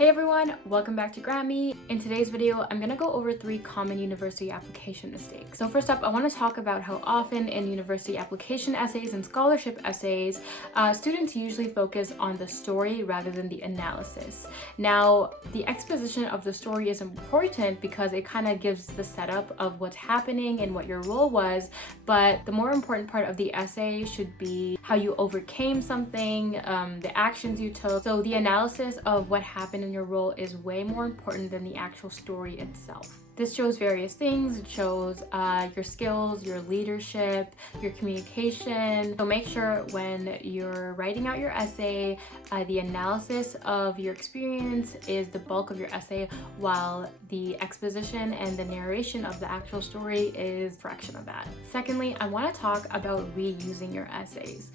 Hey everyone, welcome back to GOUFV. In today's video, I'm gonna go over 3 common university application mistakes. So first up, I want to talk about how often in university application essays and scholarship essays, students usually focus on the story rather than the analysis. Now, the exposition of the story is important because it kind of gives the setup of what's happening and what your role was, but the more important part of the essay should be how you overcame something, the actions you took. So the analysis of what happened in your role is way more important than the actual story itself. This shows various things. It shows your skills, your leadership, your communication. So make sure when you're writing out your essay, the analysis of your experience is the bulk of your essay, while the exposition and the narration of the actual story is a fraction of that. Secondly, I want to talk about reusing your essays.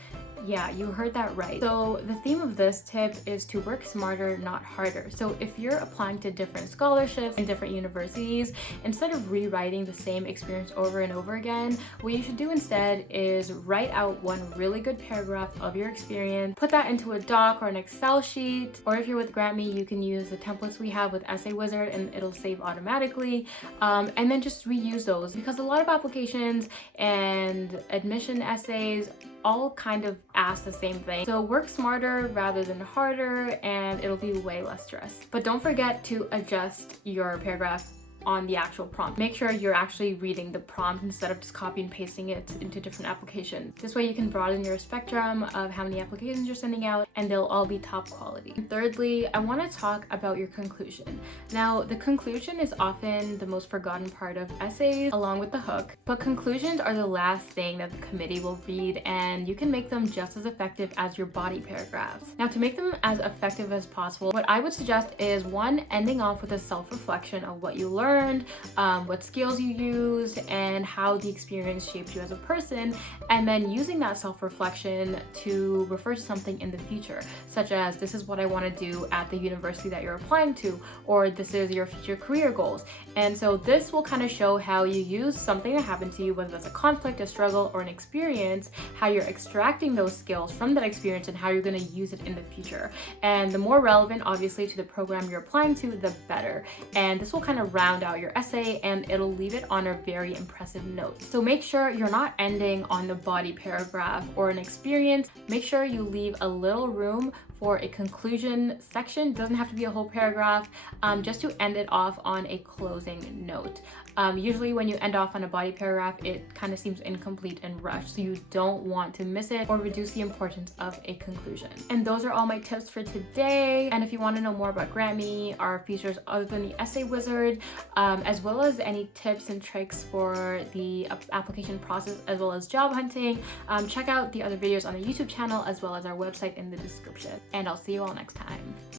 Yeah, you heard that right. So the theme of this tip is to work smarter, not harder. So if you're applying to different scholarships in different universities, instead of rewriting the same experience over and over again, what you should do instead is write out one really good paragraph of your experience, put that into a doc or an Excel sheet, or if you're with GOUFV, you can use the templates we have with Essay Wizard and it'll save automatically, and then just reuse those, because a lot of applications and admission essays all kind of ask the same thing. So work smarter rather than harder and it'll be way less stress. But don't forget to adjust your paragraph on the actual prompt. Make sure you're actually reading the prompt instead of just copy and pasting it into different applications. This way you can broaden your spectrum of how many applications you're sending out and they'll all be top quality. And thirdly, I want to talk about your conclusion. Now, the conclusion is often the most forgotten part of essays along with the hook, but conclusions are the last thing that the committee will read and you can make them just as effective as your body paragraphs. Now, to make them as effective as possible, what I would suggest is one, ending off with a self-reflection of what you learned, what skills you used, and how the experience shaped you as a person, and then using that self-reflection to refer to something in the future, such as this is what I want to do at the university that you're applying to, or this is your future career goals. And so this will kind of show how you use something that happened to you, whether that's a conflict, a struggle, or an experience, how you're extracting those skills from that experience and how you're going to use it in the future. And the more relevant, obviously, to the program you're applying to, the better. And this will kind of round out your essay and it'll leave it on a very impressive note. So make sure you're not ending on the body paragraph or an experience. Make sure you leave a little room for a conclusion section. It doesn't have to be a whole paragraph, just to end it off on a closing note. Usually when you end off on a body paragraph, it kind of seems incomplete and rushed, so you don't want to miss it or reduce the importance of a conclusion. And those are all my tips for today. And if you want to know more about GOUFV, our features other than the Essay Wizard, as well as any tips and tricks for the application process as well as job hunting, check out the other videos on the YouTube channel as well as our website in the description. And I'll see you all next time.